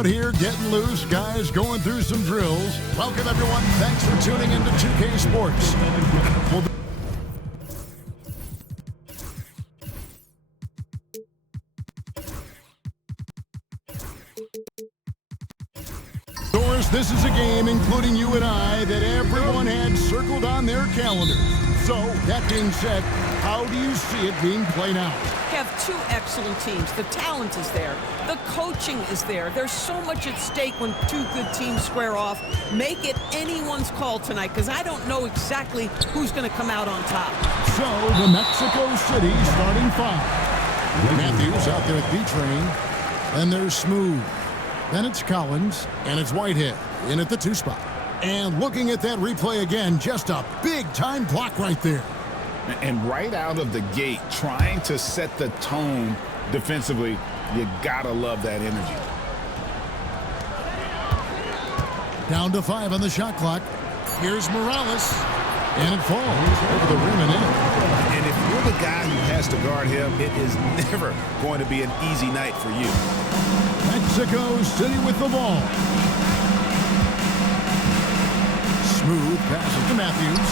out here getting loose, guys going through some drills. Welcome, everyone. Thanks for tuning into 2K Sports. This is a game, including you and I, that everyone had circled on their calendar. So, that being said, how do you see it being played out? We have two excellent teams. The talent is there. The coaching is there. There's so much at stake when two good teams square off. Make it anyone's call tonight, because I don't know exactly who's going to come out on top. So, the Mexico City starting five. Matthews out there at B-Train. And there's Smooth. Then it's Collins, and it's Whitehead in at the 2 spot. And looking at that replay again, just a big-time block right there. And right out of the gate, trying to set the tone defensively, you gotta love that energy. Down to 5 on the shot clock. Here's Morales, and it falls over the rim and in. And if you're the guy who has to guard him, it is never going to be an easy night for you. Mexico City with the ball. Smooth passes to Matthews.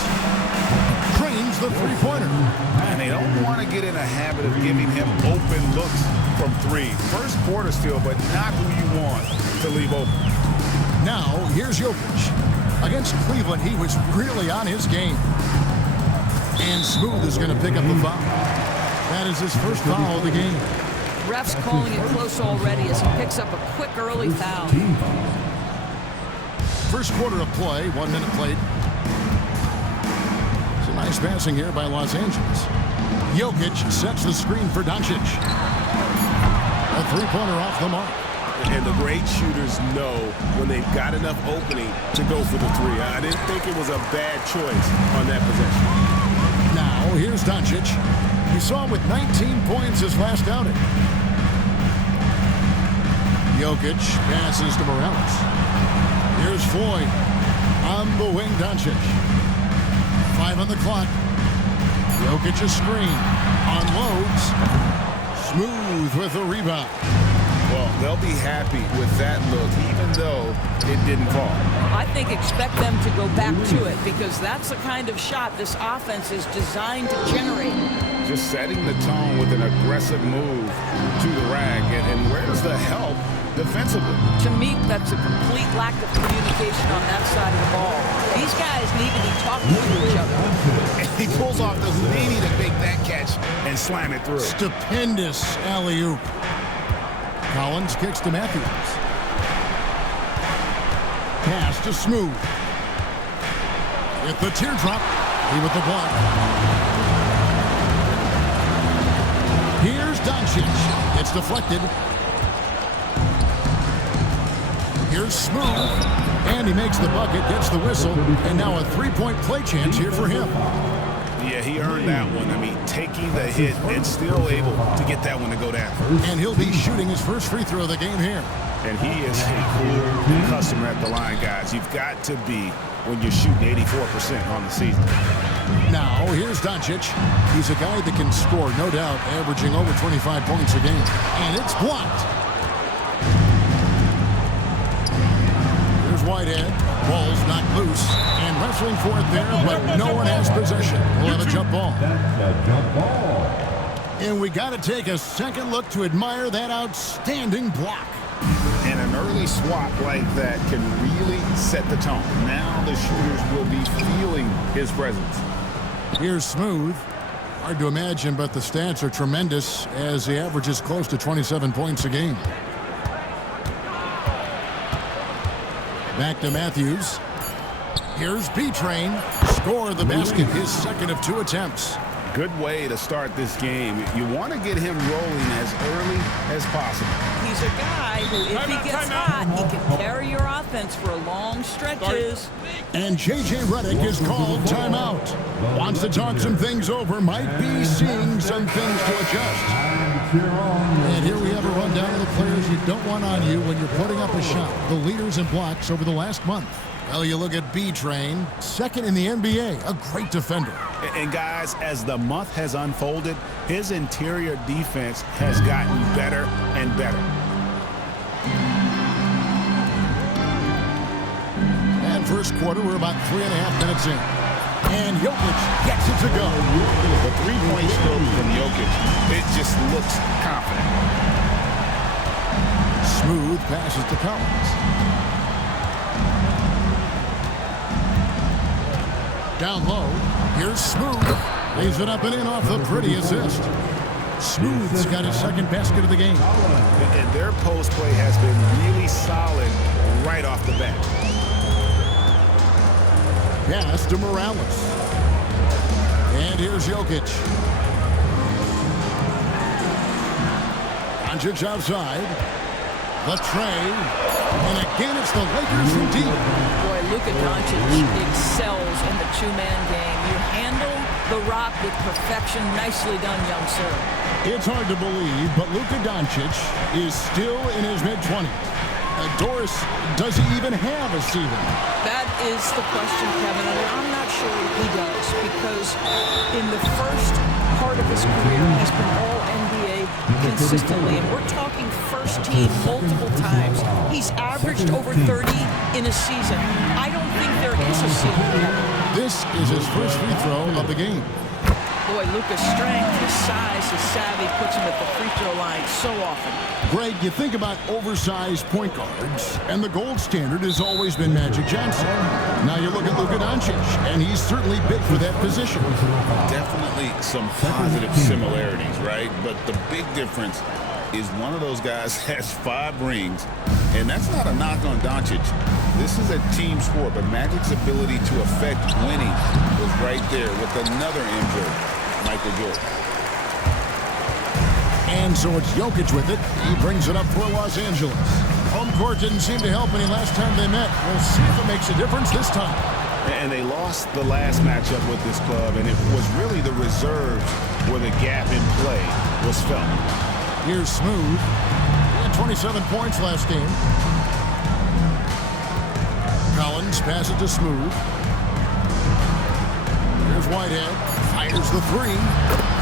Trains the three-pointer. And they don't want to get in a habit of giving him open looks from 3. First quarter still, but not who you want to leave open. Now, here's Jokic. Against Cleveland, he was really on his game. And Smooth is going to pick up the foul. That is his first foul of the game. Ref's calling it close already as he picks up a quick early foul. First quarter of play, 1 minute played. Some nice passing here by Los Angeles. Jokic sets the screen for Doncic. A three-pointer off the mark. And the great shooters know when they've got enough opening to go for the 3. I didn't think it was a bad choice on that possession. Now, here's Doncic. You saw him with 19 points his last outing. Jokic passes to Morales. Here's Floyd. On the wing, Doncic. 5 on the clock. Jokic a screen. Unloads. Smooth with the rebound. Well, they'll be happy with that look, even though it didn't fall. I think expect them to go back to it, because that's the kind of shot this offense is designed to generate. Just setting the tone with an aggressive move to the rack. And where's the help defensively? To me, that's a complete lack of communication on that side of the ball. These guys need to be talking to each other. And he pulls off the Houdini to make that catch and slam it through. Stupendous alley-oop. Collins kicks to Matthews. Pass to Smooth. With the teardrop, he with the block. Here's Doncic. It's deflected. Here's Smooth. And he makes the bucket, gets the whistle, and now a three-point play chance here for him. Yeah, he earned that one. I mean, taking the hit and still able to get that one to go down. And he'll be shooting his first free throw of the game here. And he is a cool customer at the line, guys. You've got to be when you're shooting 84% on the season. Now, here's Doncic. He's a guy that can score, no doubt, averaging over 25 points a game. And it's blocked. Here's Whitehead. Ball's not loose. And wrestling for it there, but no one has possession. We'll have a jump ball. And we got to take a second look to admire that outstanding block. And an early swat like that can really set the tone. Now the shooters will be feeling his presence. Here's Smooth. Hard to imagine, but the stats are tremendous as he averages close to 27 points a game. Back to Matthews. Here's B-Train. Score the basket, his second of 2 attempts. Good way to start this game. You want to get him rolling as early as possible. He's a guy who, if he gets hot, he can carry your offense for long stretches. And J.J. Redick is called timeout. Wants to talk some things over, might be seeing some things to adjust. And here we have a rundown of the players you don't want on you when you're putting up a shot. The leaders in blocks over the last month. Well, you look at B-Train, second in the NBA, a great defender. And guys, as the month has unfolded, his interior defense has gotten better and better. first quarter. We're about 3.5 minutes in. And Jokic gets it to go. The three-point stroke from Jokic, it just looks confident. Smooth passes to Collins. Down low. Here's Smooth. Lays it up and in off the pretty assist. Smooth's got his second basket of the game. And their post play has been really solid right off the bat. Pass to Morales. And here's Jokic. Doncic outside. The tray. And again, it's the Lakers from deep. Boy, Luka Doncic excels in the two-man game. You handle the rock with perfection. Nicely done, young sir. It's hard to believe, but Luka Doncic is still in his mid-20s. Doris, does he even have a ceiling? That is the question, Kevin, and I'm not sure he does, because in the first part of his career, he's been all-NBA consistently, and we're talking first team multiple times. He's averaged over 30 in a season. I don't think there is a ceiling yet. This is his first free throw of the game. Boy, Luka's strength, his size, his savvy puts him at the free throw line so often. Greg, you think about oversized point guards, and the gold standard has always been Magic Johnson. Now you look at Luka Doncic, and he's certainly big for that position. Definitely some positive similarities, right? But the big difference is one of those guys has 5 rings, and that's not a knock on Doncic. This is a team sport, but Magic's ability to affect winning was right there with another injured Michael Jordan. And so it's Jokic with it. He brings it up for Los Angeles. Home court didn't seem to help any last time they met. We'll see if it makes a difference this time. And they lost the last matchup with this club, and it was really the reserves where the gap in play was felt. Here's Smooth. He had 27 points last game. Collins passes to Smooth. Here's Whitehead. Fires the three.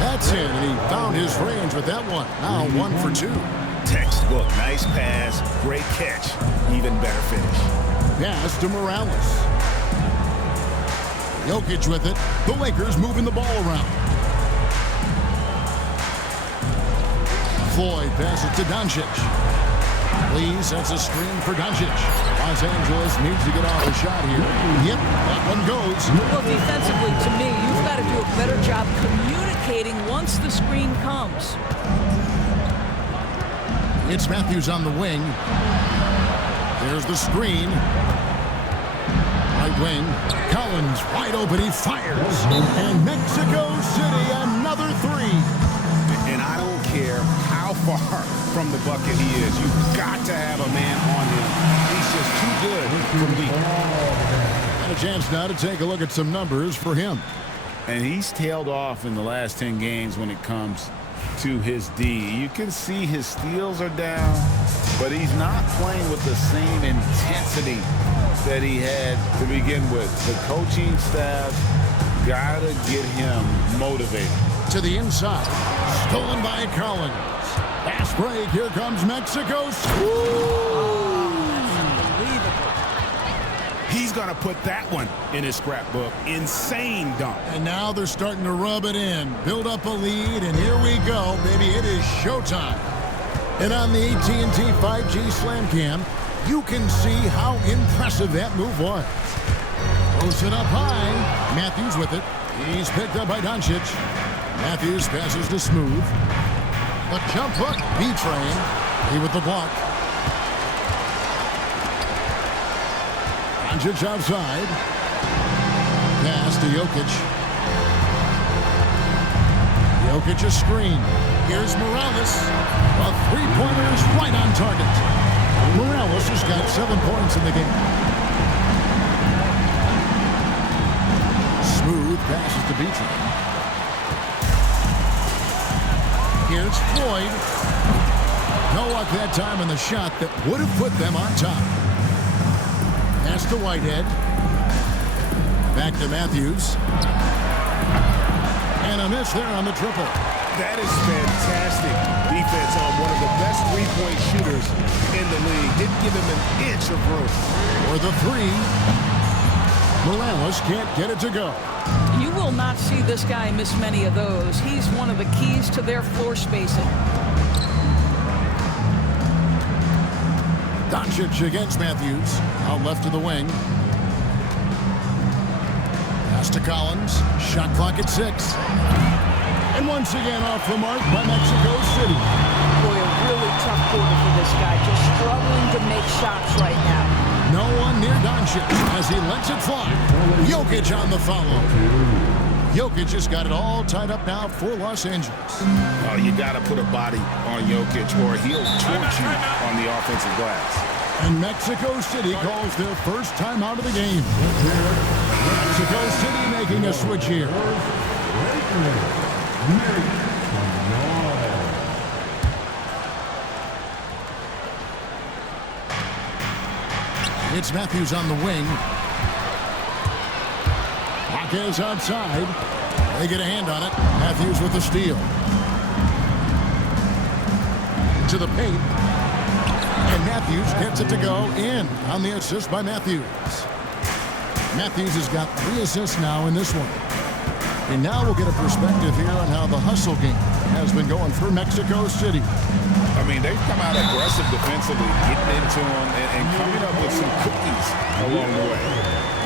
That's in, and he found his range with that one. Now 1 for 2. Textbook. Nice pass. Great catch. Even better finish. Pass to Morales. Jokic with it. The Lakers moving the ball around. Floyd passes to Doncic. Lee sets a screen for Doncic. Los Angeles needs to get off a shot here. Yep, that one goes. Well, defensively, to me, you've got to do a better job communicating once the screen comes. It's Matthews on the wing. There's the screen. Right wing. Collins wide open. He fires. And Mexico City, another 3. And I don't care how far from the bucket he is. You've got to have a man on him. He's just too good from deep. And a chance now to take a look at some numbers for him. And he's tailed off in the last 10 games when it comes to his D. You can see his steals are down, but he's not playing with the same intensity that he had to begin with. The coaching staff got to get him motivated. To the inside. Stolen by Collins. Fast break. Here comes Mexico. He's going to put that one in his scrapbook. Insane dunk. And now they're starting to rub it in. Build up a lead, and here we go, baby. It is showtime. And on the AT&T 5G Slam Cam, you can see how impressive that move was. Throws it up high. Matthews with it. He's picked up by Doncic. Matthews passes to Smooth. The jump hook. B-Train. He with the block. Doncic outside. Pass to Jokic. Jokic a screen. Here's Morales. A three-pointer is right on target. Morales has got 7 points in the game. Smooth passes to B-Train. Here's Floyd. No luck that time on the shot that would have put them on top. Pass to Whitehead. Back to Matthews. And a miss there on the triple. That is fantastic defense on one of the best three-point shooters in the league. Didn't give him an inch of room. For the 3. Morales can't get it to go. You will not see this guy miss many of those. He's one of the keys to their floor spacing. Doncic against Matthews. Out left to the wing. Pass to Collins. Shot clock at 6. And once again off the mark by Mexico City. Boy, a really tough quarter for this guy. Just struggling to make shots right now. No one near Doncic as he lets it fly. Jokic on the follow. Jokic just got it all tied up now for Los Angeles. Oh, you got to put a body on Jokic or he'll torch you on the offensive glass. And Mexico City calls their first timeout of the game. Mexico City making a switch here. It's Matthews on the wing. Jaquez outside. They get a hand on it. Matthews with the steal. To the paint. And Matthews gets it to go in on the assist by Matthews. Matthews has got 3 assists now in this one. And now we'll get a perspective here on how the hustle game has been going for Mexico City. I mean, they've come out aggressive defensively, getting into them and coming up with some cookies along the way.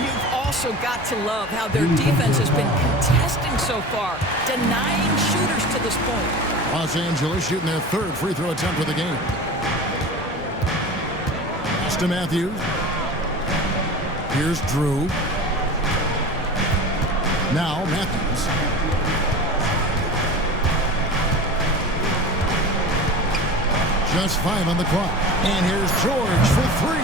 You've also got to love how their defense has been contesting so far, denying shooters to this point. Los Angeles shooting their 3rd free throw attempt of the game. Pass to Matthews. Here's Drew. Now Matthews. Just 5 on the clock. And here's George for 3.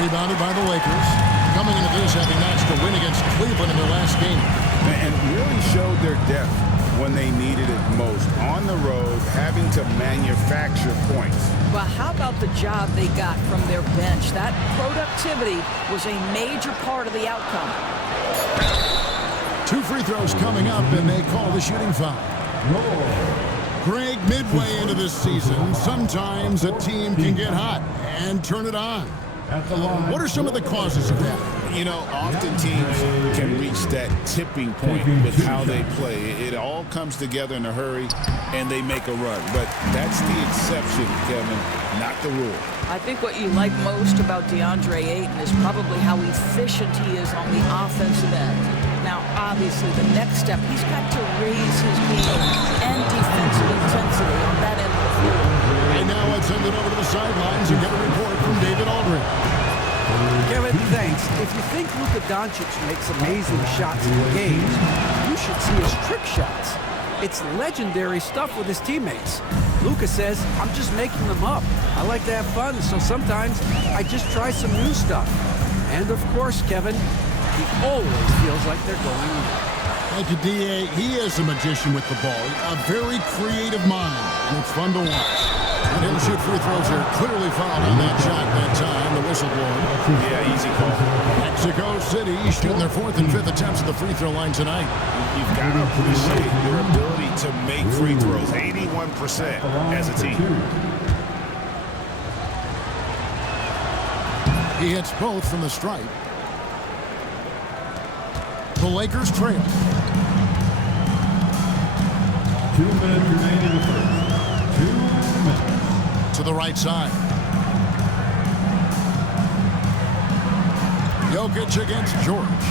Rebounded by the Lakers. Coming into this having managed to win against Cleveland in their last game. And really showed their depth when they needed it most. On the road, having to manufacture points. But how about the job they got from their bench? That productivity was a major part of the outcome. 2 free throws coming up, and they call the shooting foul. Greg, midway into this season, sometimes a team can get hot and turn it on. What are some of the causes of that? You know, often teams can reach that tipping point with how they play. It all comes together in a hurry, and they make a run. But that's the exception, Kevin, not the rule. I think what you like most about DeAndre Ayton is probably how efficient he is on the offensive end. Now, obviously, the next step, he's got to raise his game and defensive intensity on that end of the floor. And now let's send it over to the sidelines and get a report from David Aldridge. Kevin, thanks. If you think Luka Doncic makes amazing shots in games, you should see his trick shots. It's legendary stuff with his teammates. Luka says, I'm just making them up. I like to have fun, so sometimes I just try some new stuff. And of course, Kevin, he always feels like they're going in. Thank you, D.A. He is a magician with the ball. A very creative mind, and it's fun to watch. And he'll shoot free throws here. Clearly fouled on that shot that time. The whistle blown. Yeah, easy call. Mexico City shooting their 4th and 5th attempts at the free throw line tonight. You've got to appreciate their ability to make free throws. 81% as a team. He hits both from the stripe. The Lakers trail. 2 minutes remaining in the first. 2 minutes. To the right side. Jokic against George.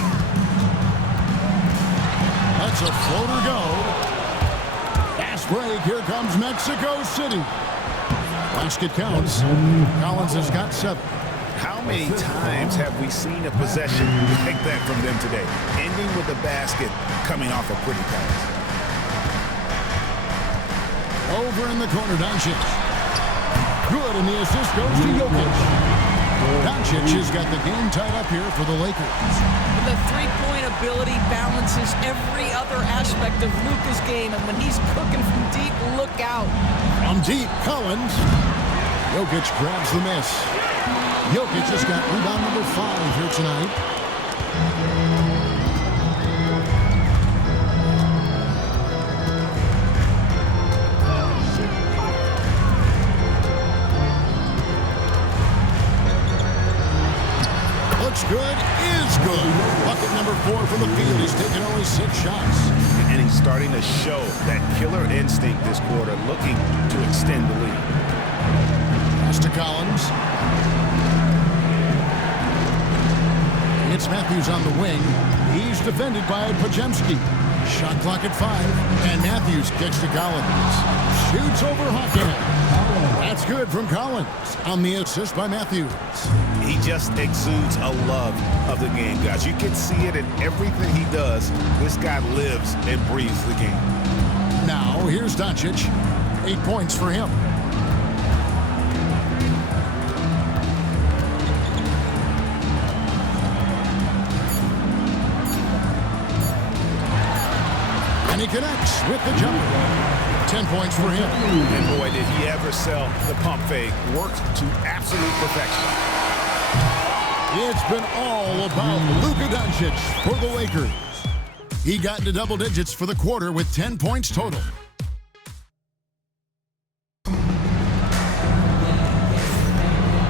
That's a floater go. Fast break. Here comes Mexico City. Basket counts. Collins has got 7. How many times have we seen a possession like that from them today? Ending with a basket coming off a pretty pass. Over in the corner, Doncic. Good, and the assist goes to Jokic. Doncic has got the game tied up here for the Lakers. The three-point ability balances every other aspect of Luka's game, and when he's cooking from deep, look out. From deep, Collins. Jokic grabs the miss. Jokic has got rebound number 5 here tonight. Looks good, is good. Bucket on the field. He's taken only 6 shots. And he's starting to show that killer instinct this quarter, looking to extend the lead. Pass to Collins. It's Matthews on the wing. He's defended by Pajemski. Shot clock at 5. And Matthews kicks to Collins. Shoots over Hawkins. That's good from Collins on the assist by Matthews. He just exudes a love of the game, guys. You can see it in everything he does. This guy lives and breathes the game. Now, here's Doncic. 8 points for him. And he connects with the jumper. 10 points for him. And boy, did he ever sell the pump fake. Worked to absolute perfection. It's been all about Luka Doncic for the Lakers. He got into double digits for the quarter with 10 points total.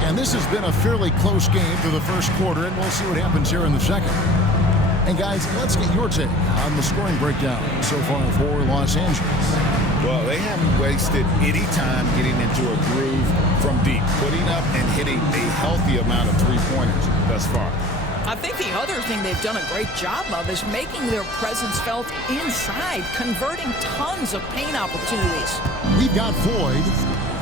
And this has been a fairly close game through the first quarter, and we'll see what happens here in the second. And guys, let's get your take on the scoring breakdown so far for Los Angeles. Well, they haven't wasted any time getting into a groove from deep, putting up and hitting a healthy amount of three-pointers thus far. I think the other thing they've done a great job of is making their presence felt inside, converting tons of paint opportunities. We've got Floyd.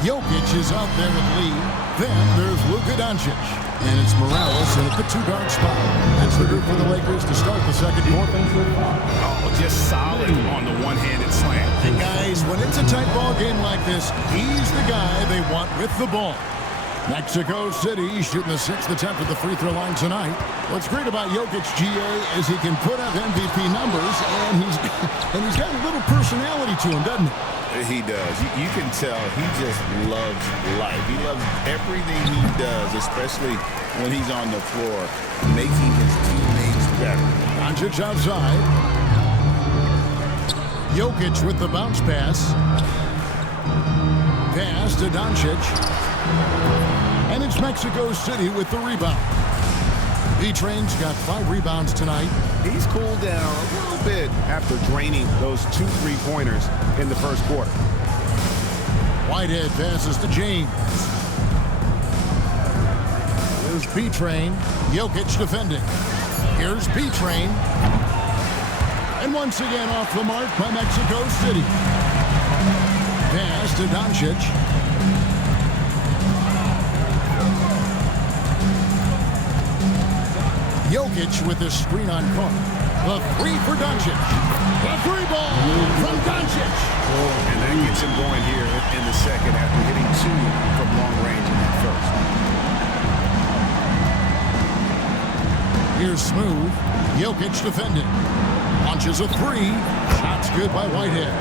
Jokic is out there with Lee. Then there's Luka Doncic. And it's Morales at the 2-guard spot. That's the group for the Lakers to start the second quarter. Oh, just solid on the one-handed slam. And guys, when it's a tight ball game like this, he's the guy they want with the ball. Mexico City shooting the 6th attempt at the free throw line tonight. What's great about Jokic, GA, is he can put up MVP numbers, and he's got a little personality to him, doesn't he? He does. You can tell he just loves life. He loves everything he does, especially when he's on the floor, making his teammates better. Doncic outside. Jokic with the bounce pass. Pass to Doncic. And it's Mexico City with the rebound. B-Train's got 5 rebounds tonight. He's cooled down a little bit after draining those 2 3-pointers in the first quarter. Whitehead passes to James. There's B-Train. Jokic defending. Here's B-Train. And once again off the mark by Mexico City. Pass to Doncic. Jokic with the screen on court. The 3 for Doncic. The 3 ball from Doncic. And that gets him going here in the second after hitting 2 from long range in that first. Here's Smooth. Jokic defending. Launches a 3. Shot's good by Whitehead.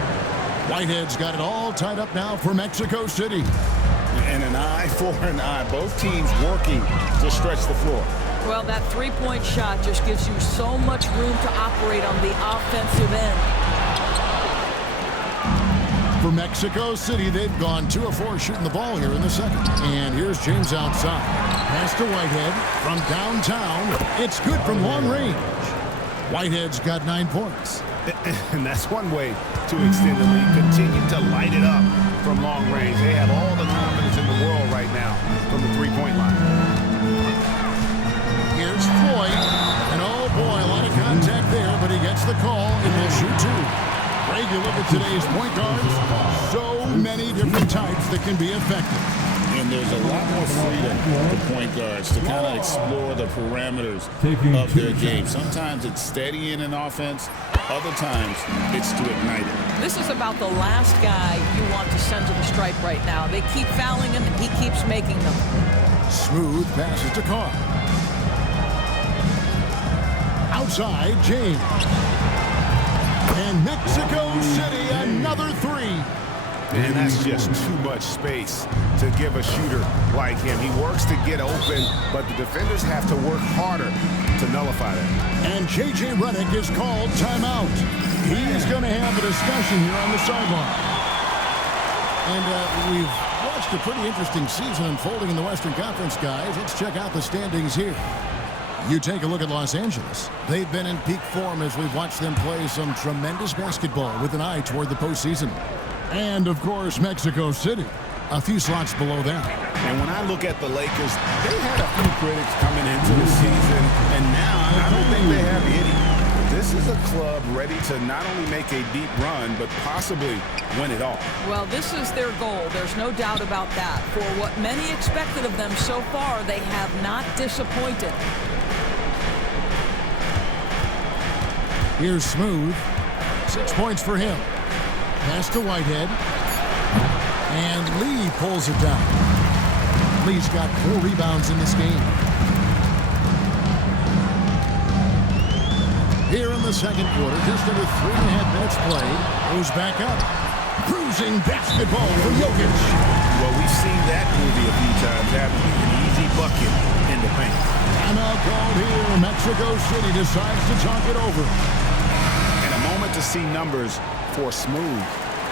Whitehead's got it all tied up now for Mexico City. And an eye for an eye. Both teams working to stretch the floor. Well, that 3-point shot just gives you so much room to operate on the offensive end. For Mexico City, they've gone 2 of 4 shooting the ball here in the second. And here's James outside. Pass to Whitehead from downtown. It's good from long range. Whitehead's got 9 points. And that's one way to extend the lead. Continue to light it up from long range. They have all the confidence in the world right now from the 3-point line. Here's Floyd. And oh boy, a lot of contact there, but he gets the call and he'll shoot 2. Greg, you look at today's point guards, so many different types that can be effective. And there's a lot more freedom for point guards to kind of explore the parameters of their game. Sometimes it's steadying an offense. Other times it's to ignite it. This is about the last guy you want to send to the stripe right now. They keep fouling him, and he keeps making them. Smooth passes to Carr. Outside, James. And Mexico City, another 3. And that's just too much space to give a shooter like him. He works to get open, but the defenders have to work harder to nullify that. And J.J. Redick is called timeout. He's going to have a discussion here on the sideline. And we've watched a pretty interesting season unfolding in the Western Conference, guys. Let's check out the standings here. You take a look at Los Angeles. They've been in peak form as we've watched them play some tremendous basketball with an eye toward the postseason. And, of course, Mexico City, a few slots below them. And when I look at the Lakers, they had a few critics coming into the season, and now I don't think they have any. This is a club ready to not only make a deep run, but possibly win it all. Well, this is their goal. There's no doubt about that. For what many expected of them so far, they have not disappointed. Here's Smooth. 6 points for him. Pass to Whitehead. And Lee pulls it down. Lee's got 4 rebounds in this game. Here in the second quarter, just under 3.5 minutes played, goes back up. Cruising basketball from Jokic. Well, we've seen that movie a few times, haven't we? An easy bucket in the paint. Timeout called here. Mexico City decides to talk it over. And a moment to see numbers for Smooth,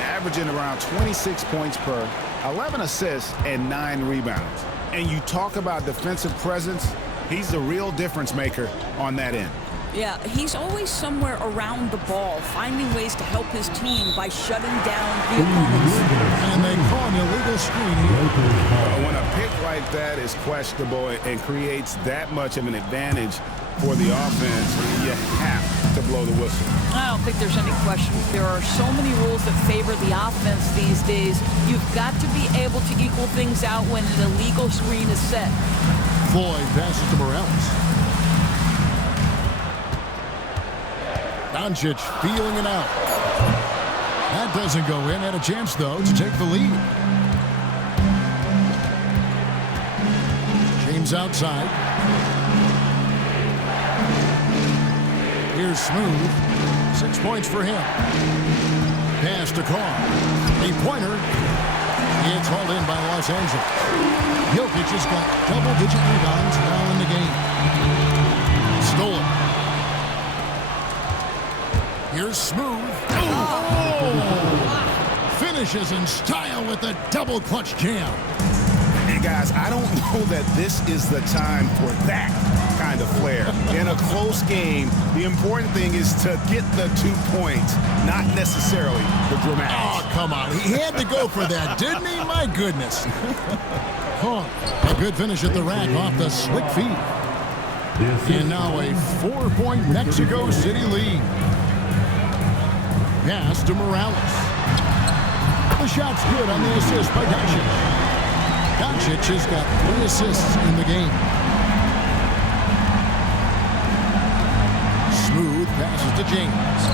averaging around 26 points per, 11 assists, and 9 rebounds. And you talk about defensive presence, he's the real difference maker on that end. Yeah, he's always somewhere around the ball, finding ways to help his team by shutting down the opponents. And they call an illegal screen. When a pick like that is questionable and creates that much of an advantage for the offense, you have to blow the whistle. I don't think there's any question. There are so many rules that favor the offense these days. You've got to be able to equal things out when an illegal screen is set. Floyd passes to Morales. Doncic feeling it out. That doesn't go in. Had a chance, though, to take the lead. James outside. Here's Smooth. 6 points for him. Pass to Carr. A-pointer. It's hauled in by Los Angeles. Jokic has got double-digit rebounds now in the game. Stole it. Here's Smooth. Oh! Finishes in style with the double clutch jam. And guys, I don't know that this is the time for that kind of flair. In a close game, the important thing is to get the 2 points, not necessarily the dramatics. Oh, come on. He had to go for that, didn't he? My goodness. Oh, a good finish at the rack off the slick feed. And now a 4-point Mexico City lead. Pass to Morales. The shot's good on the assist by Doncic. Doncic has got 3 assists in the game. Smooth passes to James.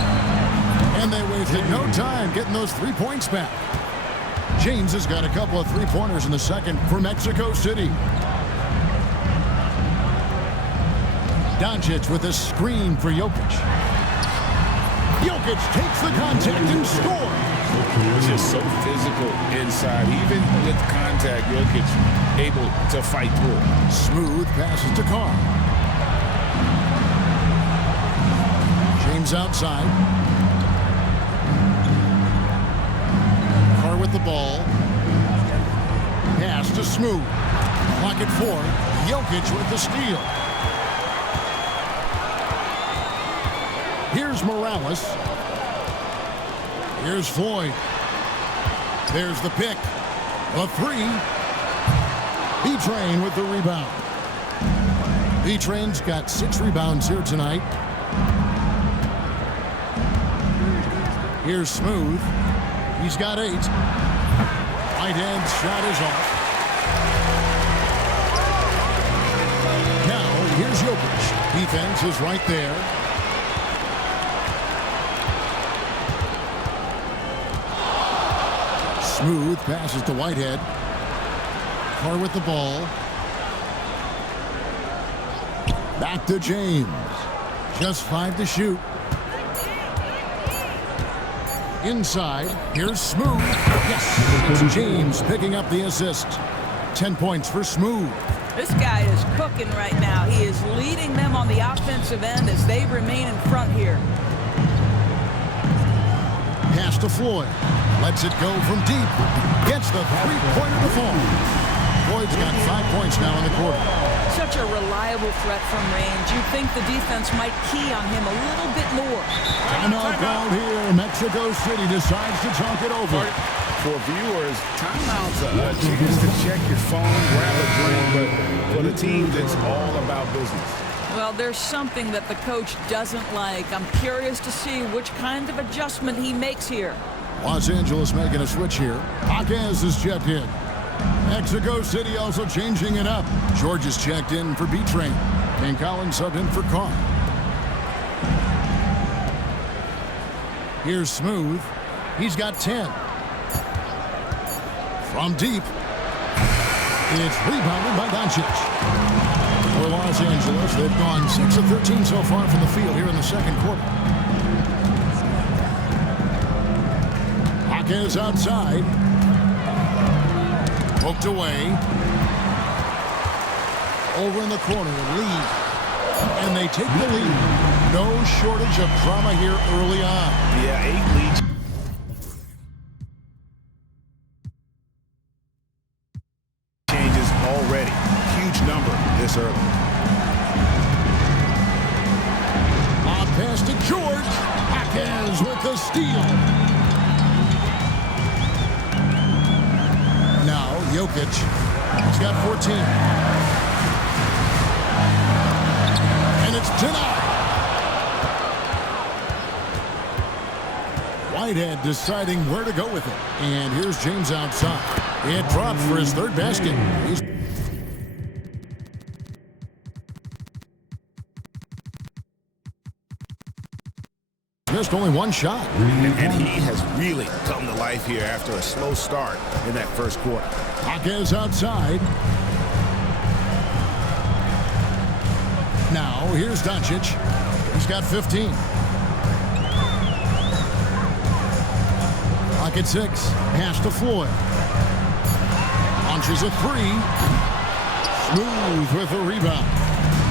And they wasted no time getting those 3 points back. James has got a couple of 3-pointers in the second for Mexico City. Doncic with a screen for Jokic. Jokic takes the contact and scores. Just so physical inside. Even with contact, Jokic able to fight through. Smooth passes to Carr. James outside. Carr with the ball. Pass to Smooth. Clock at 4. Jokic with the steal. Here's Morales. Here's Floyd. There's the pick. A 3. B-Train with the rebound. B-Train's got 6 rebounds here tonight. Here's Smooth. He's got 8. Whitehead's shot is off. Now, here's Jokic. Defense is right there. Smooth passes to Whitehead. Carr with the ball. Back to James. Just 5 to shoot. Inside. Here's Smooth. Yes, it's James picking up the assist. 10 points for Smooth. This guy is cooking right now. He is leading them on the offensive end as they remain in front here. Pass to Floyd. Lets it go from deep. Gets the 3-pointer to fall. Floyd's got 5 points now in the quarter. It's a such a reliable threat from range. You'd think the defense might key on him a little bit more. Timeout called here. Mexico City decides to talk it over. For viewers, timeout's a chance to check your phone, grab a drink, but for the team, it's all about business. Well, there's something that the coach doesn't like. I'm curious to see which kind of adjustment he makes here. Los Angeles making a switch here. Jaquez is checked in. Mexico City also changing it up. George is checked in for B-Train. And Collins subbed in for Carr. Here's Smooth. He's got 10. From deep. It's rebounded by Doncic. For Los Angeles, they've gone 6 of 13 so far from the field here in the second quarter. Jaquez outside. Poked away. Over in the corner, lead. And they take the lead. No shortage of drama here early on. Yeah, 8 leads. Changes already. Huge number this early. On pass to George. Jaquez with the steal. Now, Jokic. He's got 14. And it's denied. Whitehead deciding where to go with it. And here's James outside. It dropped for his third basket. He's missed only one shot. And he has really come to life here after a slow start in that first quarter. Jaquez outside. Now, here's Doncic. He's got 15. Clock at 6. Pass to Floyd. Launches a 3. Smooth with a rebound.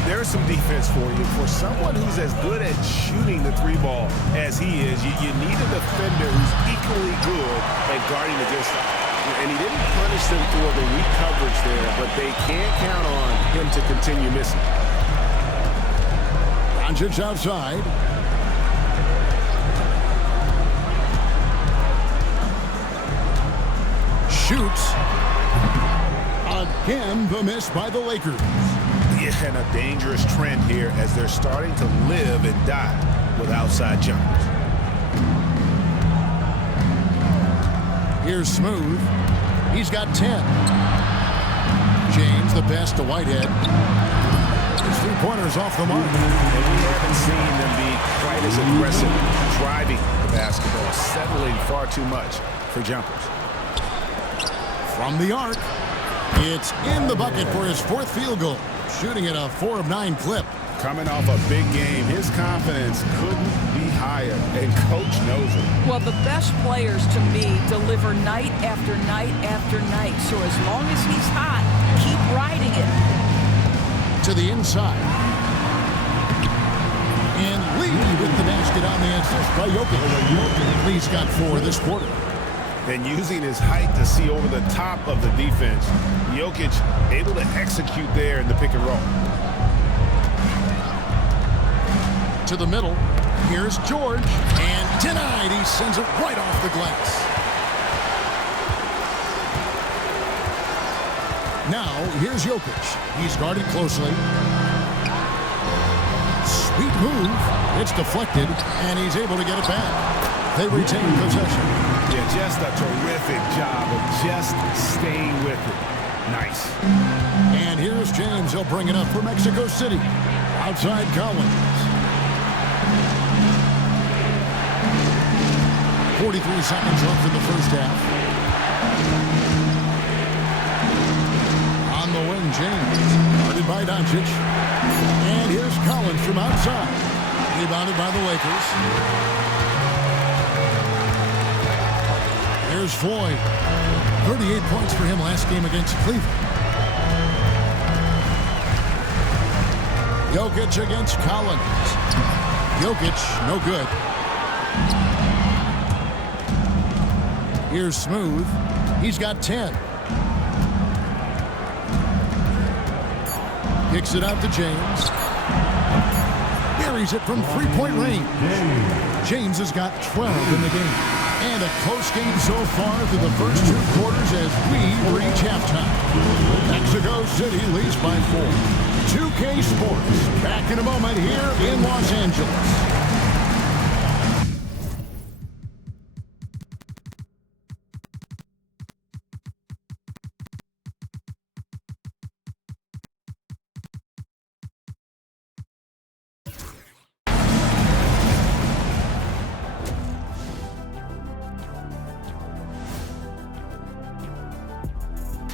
There's some defense for you. For someone who's as good at shooting the 3-ball as he is, you need a defender who's equally good at guarding against him. And he didn't punish them for the weak coverage there, but they can't count on him to continue missing. Doncic outside. Shoots. Again, the miss by the Lakers. Yeah, and a dangerous trend here as they're starting to live and die with outside jumpers. Here's Smooth. He's got 10. James, the pass to Whitehead. His 3-pointers off the mark. And we haven't seen them be quite as aggressive driving the basketball, settling far too much for jumpers. From the arc, it's in the bucket for his 4th field goal. Shooting at a 4 of 9 clip. Coming off a big game, his confidence couldn't be higher, and coach knows it. Well, the best players to me deliver night after night after night. So as long as he's hot, keep riding it. To the inside. And Lee with the basket on the assist by Jokic. Lee's got 4 this quarter. And using his height to see over the top of the defense, Jokic able to execute there in the pick and roll. To the middle. Here's George. And denied. He sends it right off the glass. Now, here's Jokic. He's guarded closely. Sweet move. It's deflected, and he's able to get it back. They retain possession. Yeah, just a terrific job of just staying with it. Nice. And here's James. He'll bring it up for Mexico City. Outside Collins. 43 seconds left in the first half. On the wing, James. Guarded by Doncic. And here's Collins from outside. Rebounded by the Lakers. Here's Floyd. 38 points for him last game against Cleveland. Jokic against Collins. Jokic, no good. Here's Smooth. He's got 10. Kicks it out to James. Buries it from three-point range. James has got 12 in the game. And a close game so far through the first 2 quarters as we reach halftime. Mexico City leads by 4. 2K Sports back in a moment here in Los Angeles.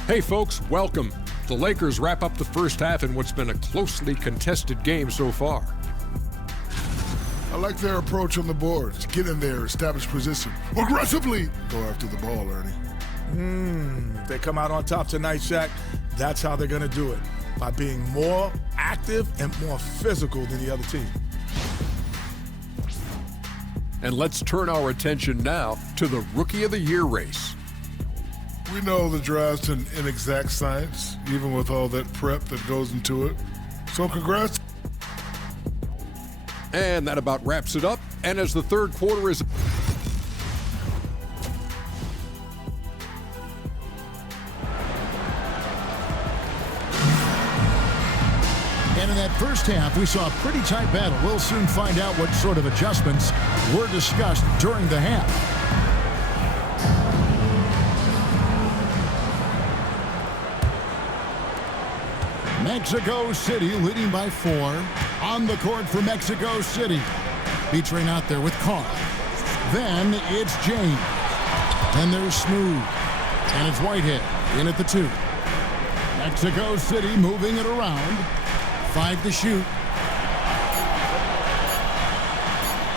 Hey folks, welcome. The Lakers wrap up the first half in what's been a closely contested game so far. I like their approach on the boards. Get in there, establish position. Aggressively go after the ball, Ernie. If they come out on top tonight, Shaq, that's how they're going to do it. By being more active and more physical than the other team. And let's turn our attention now to the Rookie of the Year race. We know the draft's an inexact science, even with all that prep that goes into it. So congrats. And that about wraps it up. And as the third quarter is... And in that first half, we saw a pretty tight battle. We'll soon find out what sort of adjustments were discussed during the half. Mexico City leading by 4. On the court for Mexico City. Featuring out there with Carr. Then it's James. Then there's Smooth. And it's Whitehead in at the 2. Mexico City moving it around. 5 to shoot.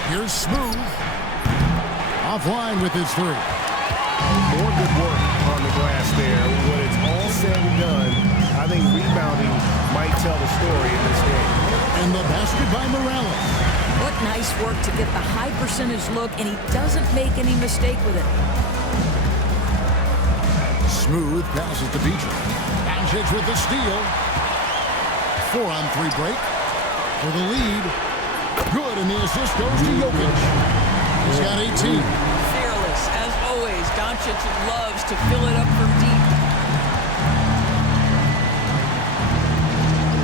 Here's Smooth. Offline with his 3. More good work on the glass there. When it's all said and done, I think rebounding might tell the story in this game. And the basket by Morales. What nice work to get the high percentage look, and he doesn't make any mistake with it. Smooth passes to Beecher. Doncic with the steal. 4-on-3 break for the lead. Good, and the assist goes to Jokic. He's got 18. Fearless, as always. Doncic loves to fill it up from deep.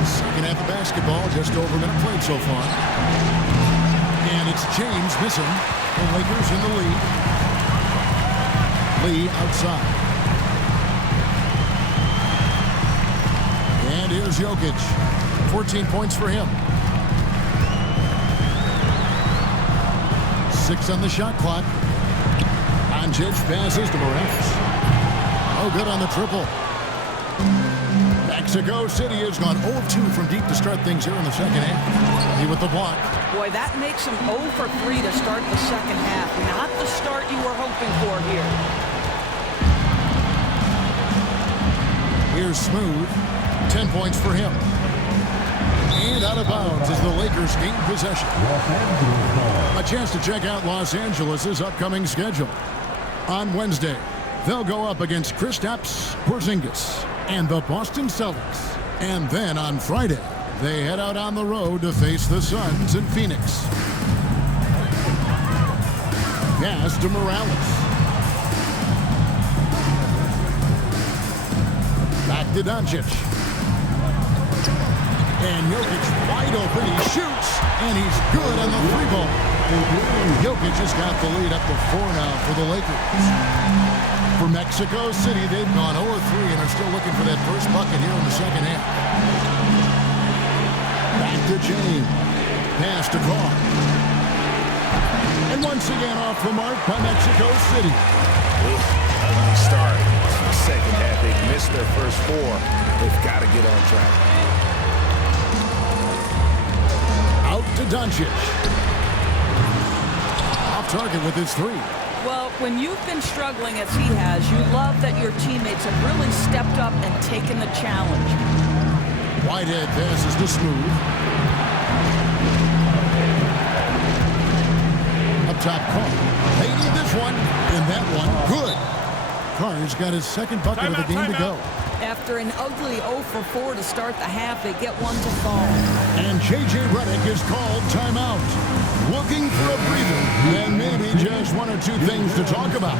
Second half of basketball, just over a minute played so far. And it's James missing. The Lakers in the lead. Lee outside. And here's Jokic. 14 points for him. 6 on the shot clock. Doncic passes to Morales. Oh, good on the triple. Mexico City has gone 0-2 from deep to start things here in the second half. He with the block. Boy, that makes him 0 for 3 to start the second half. Not the start you were hoping for here. Here's Smooth. 10 points for him. And out of bounds as the Lakers gain possession. A chance to check out Los Angeles' upcoming schedule. On Wednesday, they'll go up against Kristaps Porzingis and the Boston Celtics. And then on Friday, they head out on the road to face the Suns in Phoenix. Pass to Morales. Back to Doncic. And Jokic wide open. He shoots, and he's good on the 3-ball. Jokic has got the lead up to 4 now for the Lakers. For Mexico City, they've gone 0-3 and are still looking for that first bucket here in the second half. Back to James. Pass to Carr. And once again off the mark by Mexico City. Ugly start. The second half, they've missed their first 4. They've got to get on track. Out to Doncic. Off target with his 3. Well, when you've been struggling as he has, you love that your teammates have really stepped up and taken the challenge. Whitehead passes to Smooth. Up top, Carr. They need this one, and that one, good. Carr's got his second bucket of the game to go. After an ugly 0 for 4 to start the half, they get one to fall. And J.J. Redick is called timeout. Looking for a breather and maybe just one or two things to talk about.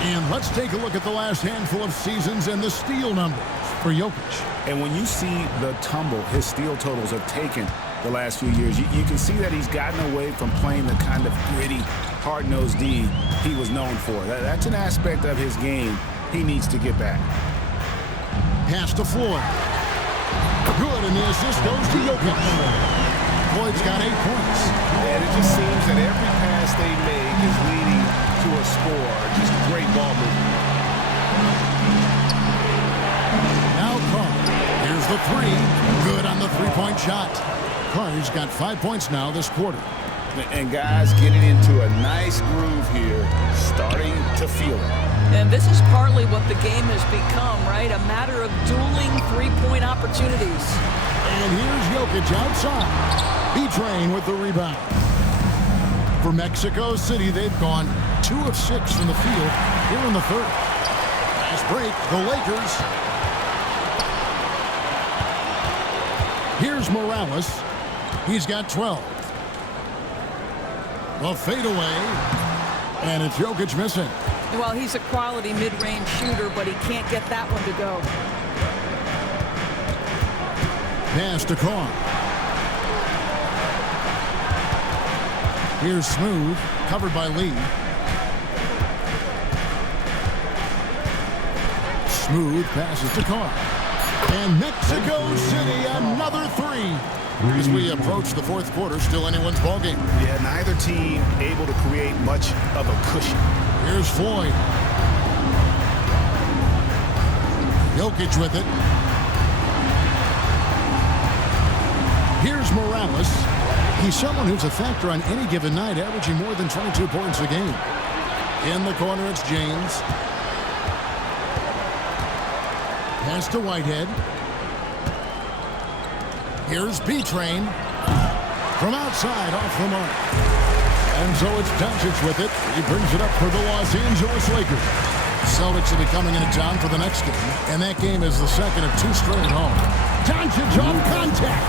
And let's take a look at the last handful of seasons and the steal numbers for Jokic. And when you see the tumble his steal totals have taken the last few years, you can see that he's gotten away from playing the kind of gritty, hard-nosed D he was known for. That's an aspect of his game he needs to get back. Pass to Floyd. Good, and the assist goes to Jokic. Floyd's got 8 points. And it just seems that every pass they make is leading to a score. Just great ball movement. Now Carr. Here's the 3. Good on the three-point shot. Carr's got 5 points now this quarter. And guys getting into a nice groove here, starting to feel it. And this is partly what the game has become, right? A matter of dueling three-point opportunities. And here's Jokic outside. B-Train with the rebound. For Mexico City, they've gone 2 of 6 from the field here in the third. Fast break, the Lakers. Here's Morales. He's got 12. A fadeaway. And it's Jokic missing. Well, he's a quality mid-range shooter, but he can't get that one to go. Pass to Carr. Here's Smooth, covered by Lee. Smooth passes to Carr. And Mexico City, another 3. As we approach the fourth quarter, still anyone's ballgame. Yeah, neither team able to create much of a cushion. Here's Floyd. Jokic with it. Here's Morales. He's someone who's a factor on any given night, averaging more than 22 points a game. In the corner, it's James. Pass to Whitehead. Here's B-Train. From outside, off the mark. And so it's Doncic with it. He brings it up for the Los Angeles Lakers. Celtics will be coming into town for the next game. And that game is the second of 2 straight at home. Doncic off contact.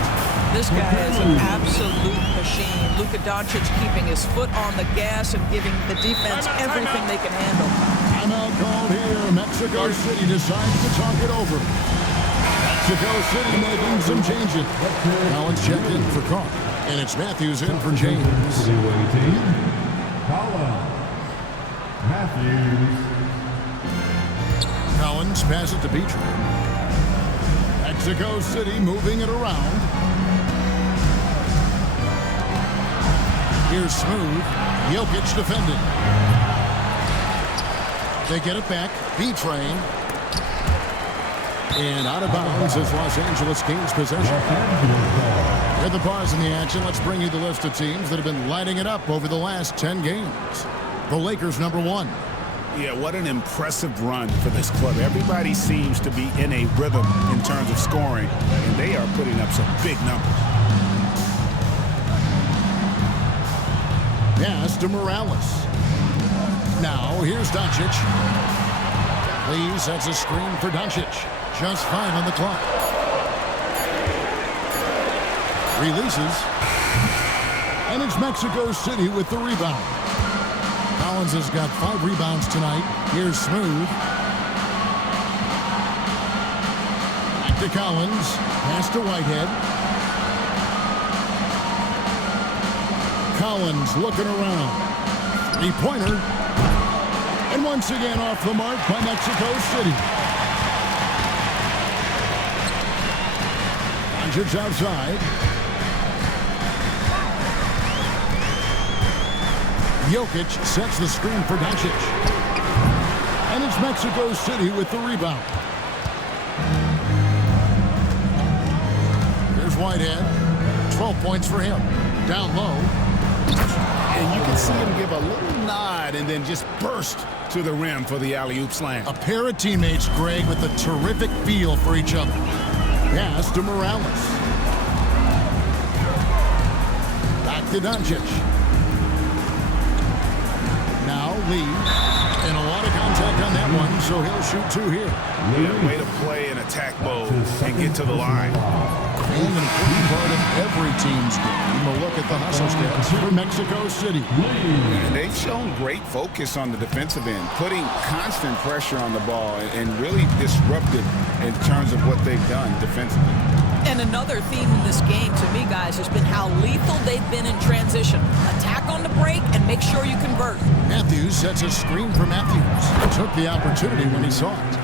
This guy is an absolute machine. Luka Doncic keeping his foot on the gas and giving the defense everything they can handle. Timeout called here. Mexico City decides to talk it over. Mexico City making some changes. Now it's checked in for Carr. And it's Matthews in for James. Collins pass it to B-Train. Mexico City moving it around. Here's Smooth. Jokic defending. They get it back. B-Train. And out of bounds as Los Angeles gains possession. With the pause in the action, let's bring you the list of teams that have been lighting it up over the last 10 games. The Lakers, number 1. Yeah, what an impressive run for this club. Everybody seems to be in a rhythm in terms of scoring, and they are putting up some big numbers. Pass to Morales. Now, here's Doncic. Lee sets a screen for Doncic. Just 5 on the clock. Releases. And it's Mexico City with the rebound. Collins has got 5 rebounds tonight. Here's Smooth. Back to Collins. Pass to Whitehead. Collins looking around. 3-pointer. And once again off the mark by Mexico City. Doncic outside. Jokic sets the screen for Doncic. And it's Mexico City with the rebound. Here's Whitehead. 12 points for him. Down low. And you can see him give a little nod and then just burst to the rim for the alley-oop slam. A pair of teammates, Greg, with a terrific feel for each other. Pass to Morales. Back to Doncic. Now Lee. And a lot of contact on that one, so he'll shoot 2 here. Yeah, way to play in attack mode and get to the line. And an important part of every team's game. We'll look at the hustle stats for Mexico City. And they've shown great focus on the defensive end, putting constant pressure on the ball and really disruptive in terms of what they've done defensively. And another theme in this game, to me, guys, has been how lethal they've been in transition. Attack on the break and make sure you convert. Matthews sets a screen for Matthews. Took the opportunity when he saw it.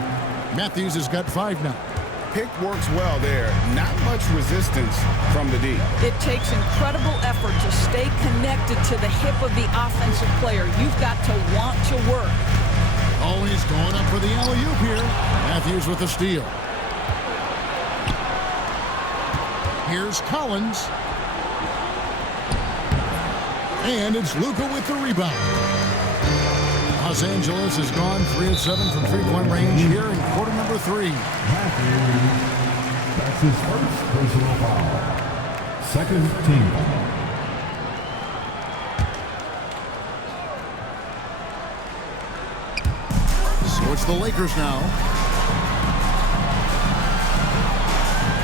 Matthews has got 5 now. Pick works well there. Not much resistance from the D. It takes incredible effort to stay connected to the hip of the offensive player. You've got to want to work. Oh, he's going up for the alley-oop here. Matthews with the steal. Here's Collins. And it's Luka with the rebound. Los Angeles has gone 3 of 7 from three-point range here in quarter number 3. That's his first personal foul. Second team foul. So it's the Lakers now.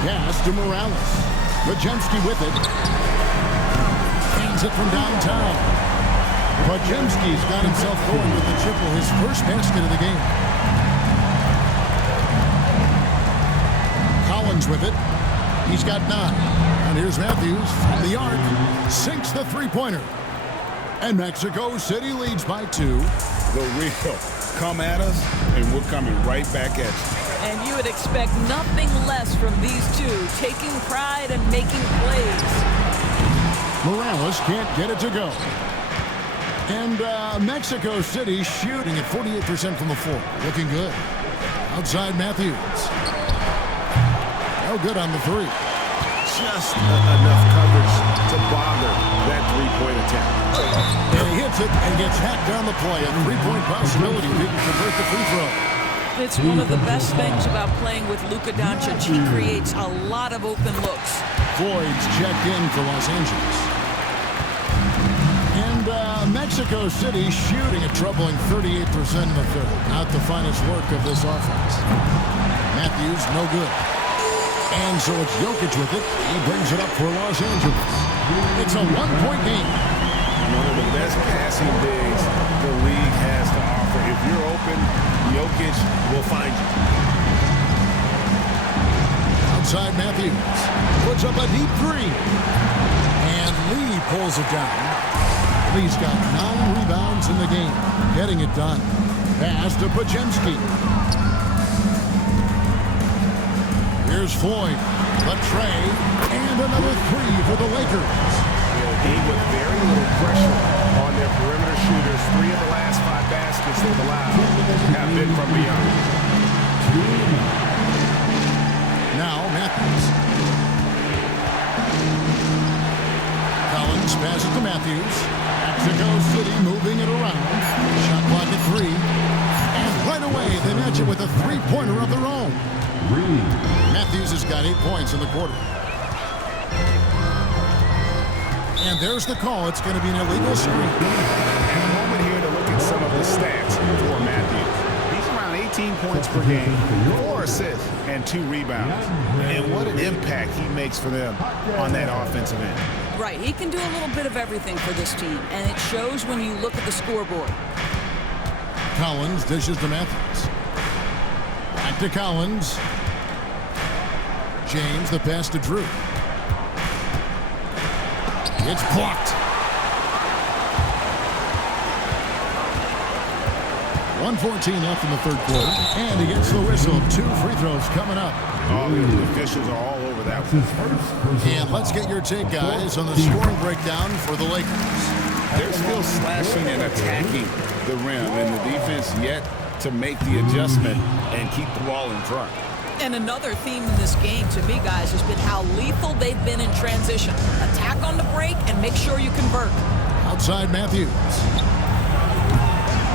Pass to Morales. Majemski with it. Hangs it from downtown. Majemski's got himself going with the triple, his first basket of the game. Collins with it. He's got 9. And here's Matthews from the arc. Sinks the three-pointer. And Mexico City leads by 2. The real come at us, and we're coming right back at you. And you would expect nothing less from these two, taking pride and making plays. Morales can't get it to go. And Mexico City shooting at 48% from the floor. Looking good. Outside Matthews. No good on the 3. Just enough coverage to bother that three-point attempt. And he hits it and gets hacked down the play. A 3-point possibility if he can convert the free throw. It's one of the best things about playing with Luka Doncic. He creates a lot of open looks. Floyd's checked in for Los Angeles. And Mexico City shooting a troubling 38% in the third. Not the finest work of this offense. Matthews, no good. And so it's Jokic with it. He brings it up for Los Angeles. It's a 1-point game. One of the best passing bigs the league has to offer. If you're open, Jokic will find you. Outside Matthews. Puts up a deep 3. And Lee pulls it down. Lee's got 9 rebounds in the game. Getting it done. Pass to Majemski. Here's Floyd. Latrey. And another 3 for the Lakers. With very little pressure on their perimeter shooters. 3 of the last 5 baskets they've allowed have been from beyond. Now Matthews. Collins passes to Matthews. Mexico City moving it around. Shot clock at 3. And right away they match it with a 3-pointer of their own. Matthews has got 8 points in the quarter. And there's the call. It's going to be an illegal screen. And a moment here to look at some of the stats for Matthews. He's around 18 points per game, 4 assists, and 2 rebounds. And what an impact he makes for them on that offensive end. Right, he can do a little bit of everything for this team, and it shows when you look at the scoreboard. Collins dishes to Matthews. Back to Collins. James, the pass to Drew. It's blocked. 1:14 left in the third quarter. And he gets the whistle. 2 free throws coming up. Oh, the officials are all over that one. And let's get your take, guys, on the scoring breakdown for the Lakers. They're still slashing and attacking the rim, and the defense yet to make the adjustment and keep the ball in front. And another theme in this game, to me, guys, has been how lethal they've been in transition. Attack on the break and make sure you convert. Outside Matthews.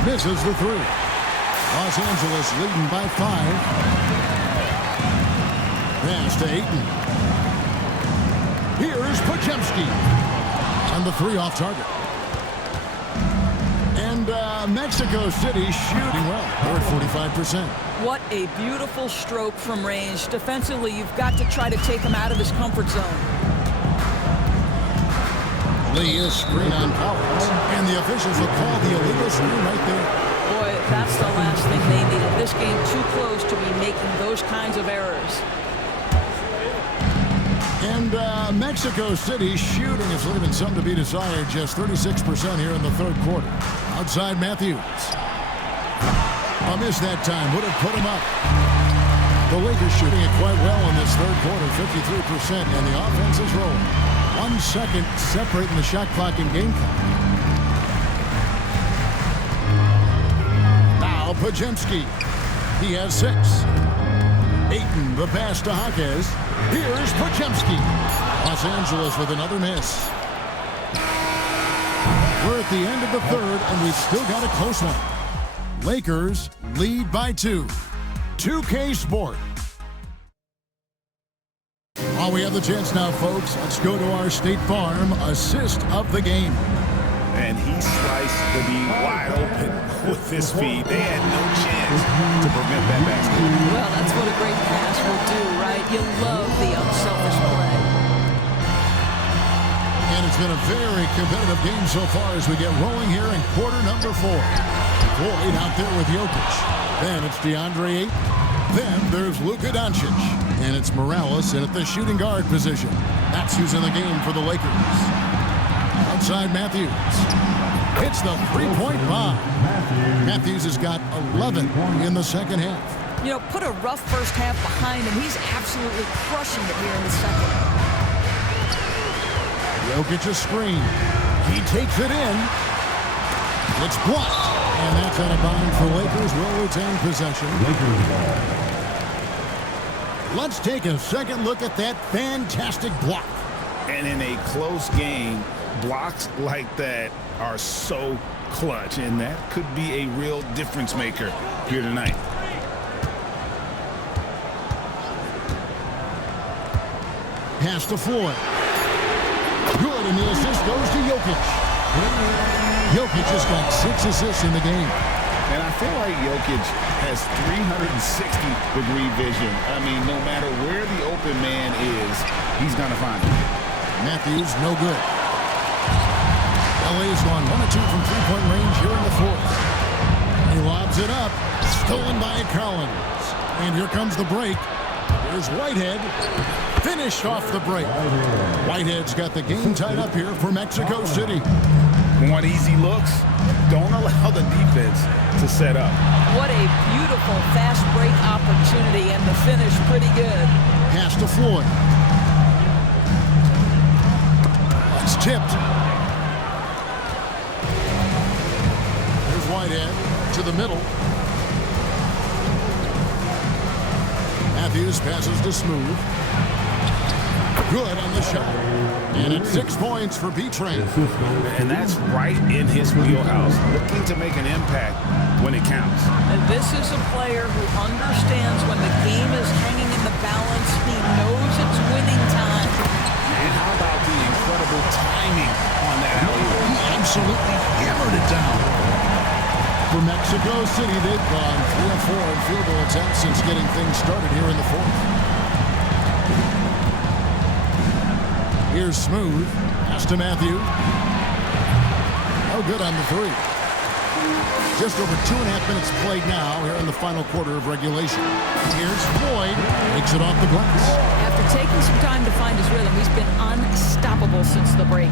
Misses the 3. Los Angeles leading by 5. Pass to Ayton. Here's Majemski. And the 3 off target. And Mexico City shooting well. They're at 45%. What a beautiful stroke from range. Defensively, you've got to try to take him out of his comfort zone. Lee is screen on Collins, and the officials will call the illegal screen right there. Boy, that's the last thing they needed. This game too close to be making those kinds of errors. And Mexico City shooting is leaving some to be desired. Just 36% here in the third quarter. Outside Matthews. A miss that time. Would have put him up. The Lakers shooting it quite well in this third quarter. 53%. And the offense is rolling. 1 second separating the shot clock and game clock. Now Pajemski. He has 6. Ayton, the pass to Jaquez. Here's Pajemski. Los Angeles with another miss. We're at the end of the third, and we've still got a close one. Lakers lead by 2. 2K Sport. While we have the chance now, folks, let's go to our State Farm assist of the game. And he sliced the D wide open with his feet. They had no chance to prevent that basket. Well, that's what a great pass will do, right? You love the unselfish play. And it's been a very competitive game so far as we get rolling here in quarter number 4. Floyd out there with Jokic. Then it's DeAndre Ayton. Then there's Luka Doncic. And it's Morales in at the shooting guard position. That's who's in the game for the Lakers. Outside Matthews. Hits the three-point bomb. Matthews has got 11 in the second half. You know, put a rough first half behind him. He's absolutely crushing it here in the second. Jokic a screen. He takes it in. It's blocked. And that's out of bounds. The Lakers will retain possession. Let's take a second look at that fantastic block. And in a close game, blocks like that are so clutch, and that could be a real difference maker here tonight. Pass to Floyd. Good, and the assist goes to Jokic. Jokic has got 6 assists in the game. And I feel like Jokic has 360-degree vision. I mean, no matter where the open man is, he's going to find him. Matthews, no good. LA's gone 1 of 2 from three-point range here in the fourth. He lobs it up. Stolen by Collins. And here comes the break. Here's Whitehead. Finished off the break. Whitehead's got the game tied up here for Mexico City. Want easy looks? Don't allow the defense to set up. What a beautiful fast break opportunity, and the finish pretty good. Pass to Floyd. It's tipped. There's Whitehead to the middle. Matthews passes to Smooth. Good on the shot. And it's 6 points for B-Train. And that's right in his wheelhouse. Looking to make an impact when it counts. And this is a player who understands when the game is hanging in the balance. He knows it's winning time. And how about the incredible timing on that alley-oop? He absolutely hammered it down. For Mexico City, they've gone 3 of 4 in field goal attempts since getting things started here in the fourth. Here's Smooth. Pass to Matthew. Oh, good on the 3. Just over 2.5 minutes played now here in the final quarter of regulation. Here's Floyd. Makes it off the glass. After taking some time to find his rhythm, he's been unstoppable since the break.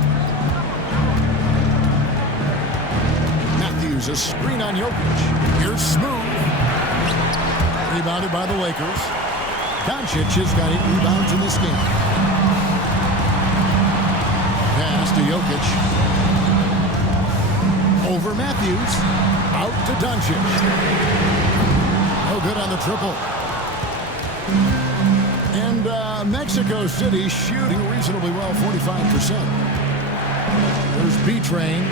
Matthews, a screen on Jokic. Here's Smooth. Rebounded by the Lakers. Doncic has got 8 rebounds in this game. Pass to Jokic. Over Matthews. Out to Doncic. No good on the triple. And Mexico City shooting reasonably well, 45%. There's B-Train.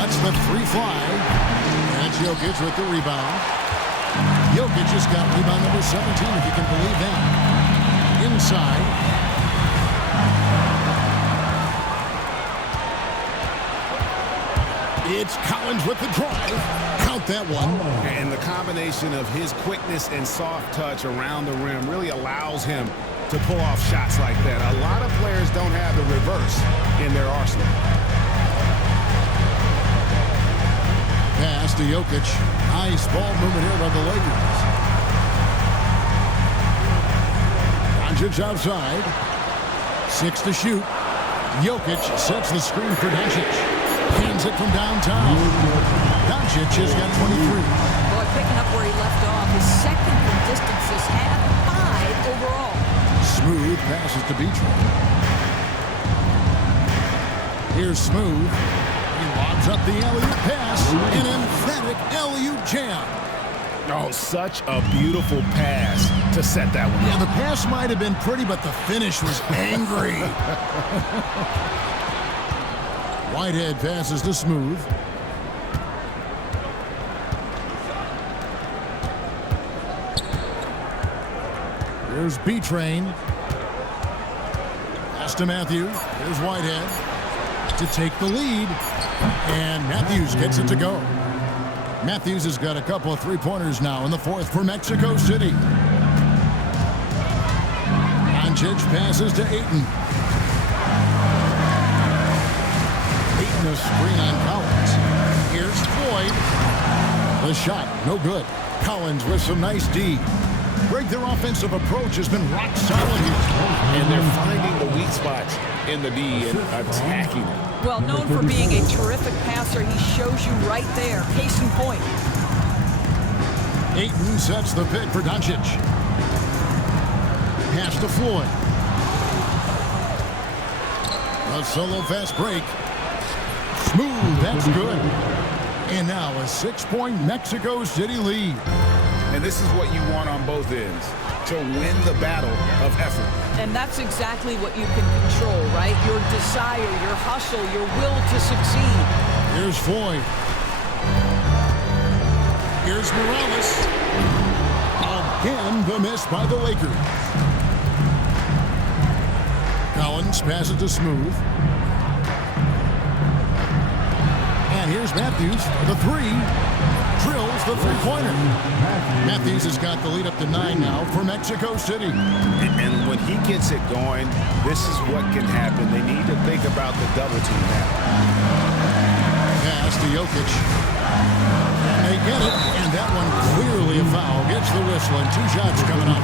Lets the 3 fly. And it's Jokic with the rebound. Jokic has got rebound number 17, if you can believe that. Inside. It's Collins with the drive. Count that one. And the combination of his quickness and soft touch around the rim really allows him to pull off shots like that. A lot of players don't have the reverse in their arsenal. Pass to Jokic. Nice ball movement here by the Lakers. Doncic outside. 6 to shoot. Jokic sets the screen for Doncic. Hands it from downtown. Doncic has got 23. Boy, picking up where he left off. His second from distance this half, 5 overall. Smooth passes to Beachman. Here's Smooth. He lobs up the alley-oop pass. An emphatic alley-oop jam. Oh, such a beautiful pass to set that one. Yeah, the pass might have been pretty, but the finish was angry. Whitehead passes to Smooth. Here's B-Train. Pass to Matthew. Here's Whitehead to take the lead. And Matthews gets it to go. Matthews has got a couple of three-pointers now in the fourth for Mexico City. Doncic passes to Ayton. Ayton a screen on Collins. Here's Floyd. The shot, no good. Collins with some nice D. Greg, their offensive approach has been rock solid here. And they're finding the weak spots in the D and attacking it. Well, known for being a terrific passer, he shows you right there. Case in point. Ayton sets the pick for Doncic. Pass to Floyd. A solo fast break. Smooth, that's good. And now a 6-point Mexico City lead. And this is what you want on both ends, to win the battle of effort. And that's exactly what you can control, right? Your desire, your hustle, your will to succeed. Here's Floyd. Here's Morales. Again, the miss by the Lakers. Collins passes to Smooth. And here's Matthews for the three. Drills the three-pointer. Matthews has got the lead up to 9 now for Mexico City. And when he gets it going, this is what can happen. They need to think about the double team now. Pass to Jokic. And they get it, and that one clearly a foul. Gets the whistle, and 2 shots coming up.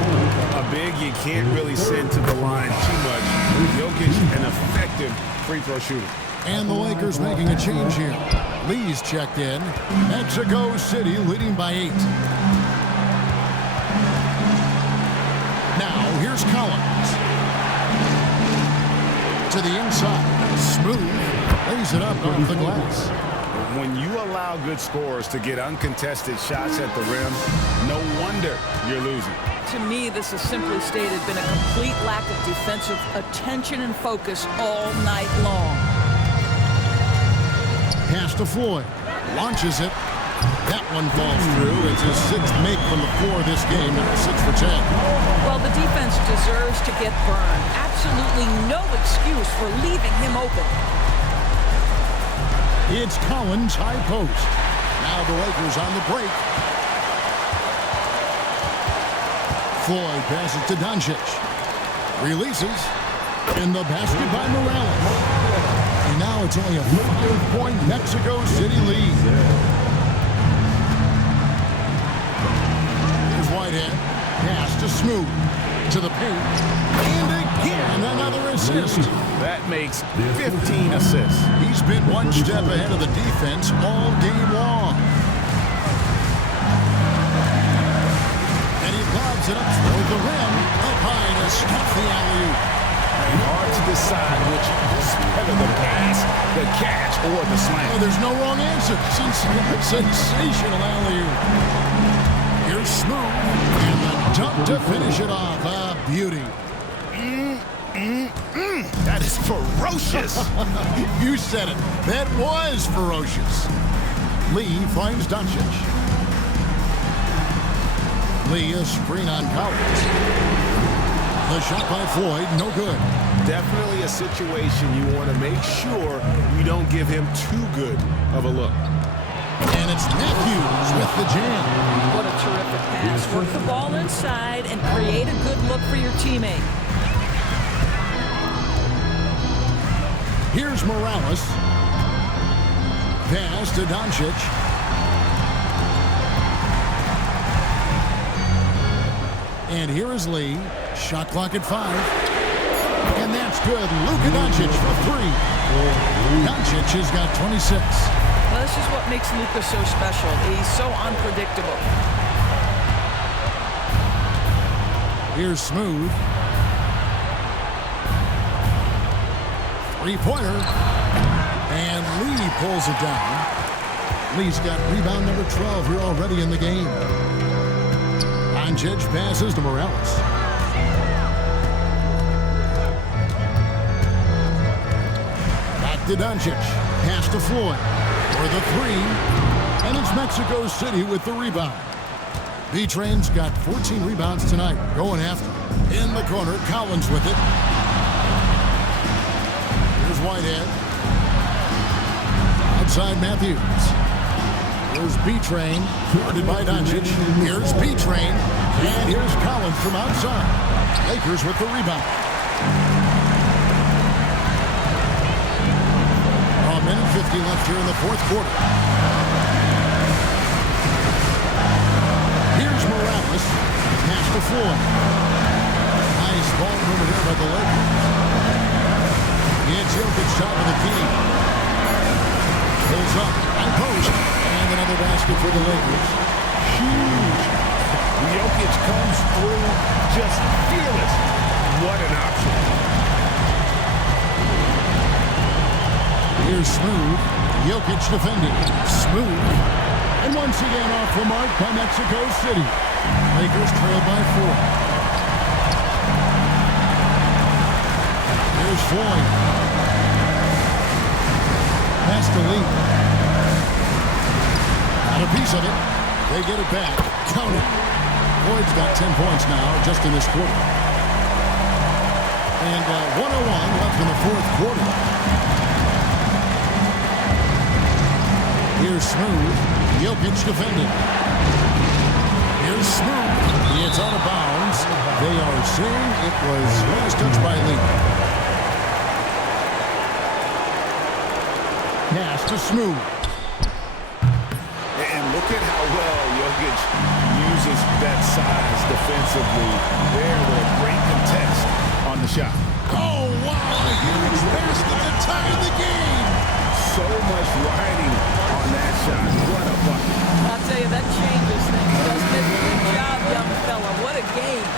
A big you can't really send to the line too much. Jokic, an effective free throw shooter. And the Lakers making a change here. Lee's checked in. Mexico City leading by 8. Now, here's Collins. To the inside. Smooth. Lays it up off the glass. When you allow good scorers to get uncontested shots at the rim, no wonder you're losing. To me, this has simply stated been a complete lack of defensive attention and focus all night long. Pass to Floyd. Launches it. That one falls through. It's his 6th make from the floor this game. Now 6 for 10. Well, the defense deserves to get burned. Absolutely no excuse for leaving him open. It's Collins high post. Now the Lakers on the break. Floyd passes to Doncic. Releases. In the basket by Morales. And now it's only a 5-point Mexico City lead. Here's Whitehead. Pass to Smooth. To the paint. And again, another assist. That makes 15 assists. He's been one step ahead of the defense all game long. And he lobs it up toward the rim. Up high to stop the alley-oop. Hard to decide which is better, the pass, the catch, or the slam. Oh, there's no wrong answer. Sensational alley-oop. Here's Smooth. And the dunk to finish it off. A beauty. That is ferocious. You said it. That was ferocious. Lee finds Doncic. Lee, a screen on Collins. The shot by Floyd, no good. definitely a situation you want to make sure you don't give him too good of a look. And it's Matthews with the jam. What a terrific pass. Work the ball inside and create a good look for your teammate. Here's Morales. Pass to Doncic. And here is Lee. Shot clock at 5. And that's good. Luka Doncic for 3. Doncic has got 26. Well, this is what makes Luka so special. He's so unpredictable. Here's Smooth. Three-pointer. And Lee pulls it down. Lee's got rebound number 12 here already in the game. Doncic passes to Morales. Back to Doncic. Pass to Floyd for the 3. And it's Mexico City with the rebound. B-Train's got 14 rebounds tonight. Going after. In the corner, Collins with it. Here's Whitehead. Outside Matthews. Here's B-Train, guarded by Doncic. Here's B-Train. And here's Collins from outside. Lakers with the rebound. A minute 50 left here in the fourth quarter. Here's Morales. Pass to Floyd. Nice ball movement here by the Lakers. It's Jokic shot with the key. Pulls up and post. And another basket for the Lakers. Huge. Jokic comes through just fearless. What an option. Here's Smooth. Jokic defending. Smooth. And once again off the mark by Mexico City. Lakers trail by 4. Here's Floyd. Pass to Lee. Got a piece of it. They get it back. Count it. Floyd's got 10 points now just in this quarter. And 101 left in the fourth quarter. Here's Smooth. Jokic defending. Here's Smooth. It's out of bounds. They are saying it was last touched by Lee. Pass to Smooth. And look at how well Jokic uses that size defensively there with a great contest on the shot. Oh, wow, a huge basket to tie the game. So much riding on that shot. What a bucket. I'll tell you, that changes things, doesn't it? Good job, young fella. What a game.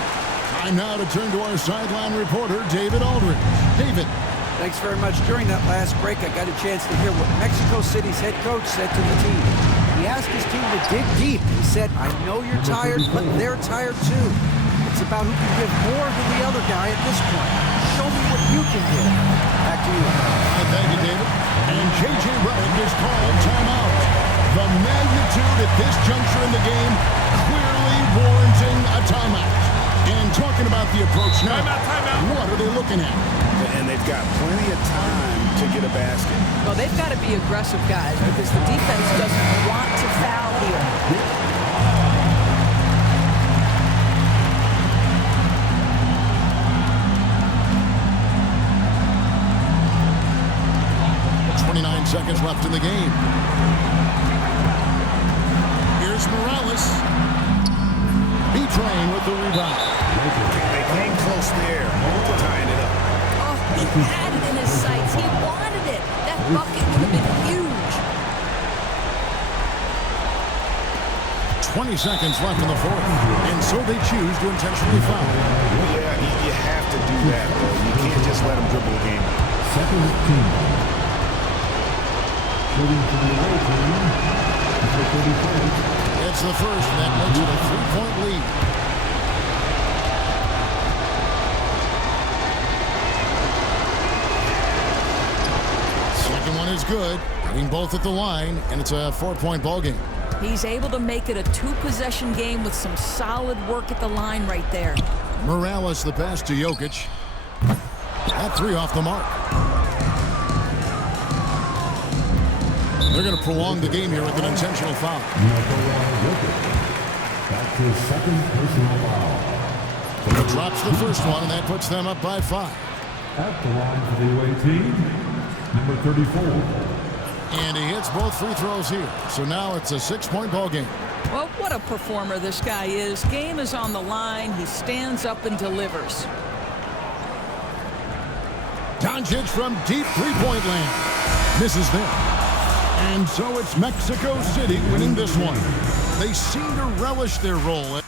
Time now to turn to our sideline reporter, David Aldridge. David. Thanks very much. During that last break, I got a chance to hear what Mexico City's head coach said to the team. He asked his team to dig deep. He said, I know you're tired, but they're tired too. It's about who can give more to the other guy at this point. Show me what you can give. Back to you. Thank you, David. And J.J. Redick is called timeout. The magnitude at this juncture in the game clearly warranting a timeout. And talking about the approach now, what are they looking at? And they've got plenty of time to get a basket. Well, they've got to be aggressive, guys, because the defense doesn't want to foul here. 29 seconds left in the game. Here's Morales. B-Train with the rebound. They came close there to tying it up. Oh, he had it in his sights. He wanted it. That bucket would have been huge. 20 seconds left in the fourth. And so they choose to intentionally foul. Yeah, you have to do that, though. You can't just let them dribble the game. Second team. Shooting for the away team. Number 35. It's the first, and that makes it a 3-point lead. Second one is good. Hitting both at the line, and it's a 4-point ball game. He's able to make it a 2-possession game with some solid work at the line right there. Morales the pass to Jokic. That three off the mark. They're going to prolong the game here with an intentional foul. That's his second personal foul. He drops the first one, and that puts them up by 5. At the line for the away team, number 34. And he hits both free throws here. So now it's a 6-point ball game. Well, what a performer this guy is. Game is on the line. He stands up and delivers. Doncic from deep three-point land. Misses there. And so it's Mexico City winning this one. They seem to relish their role.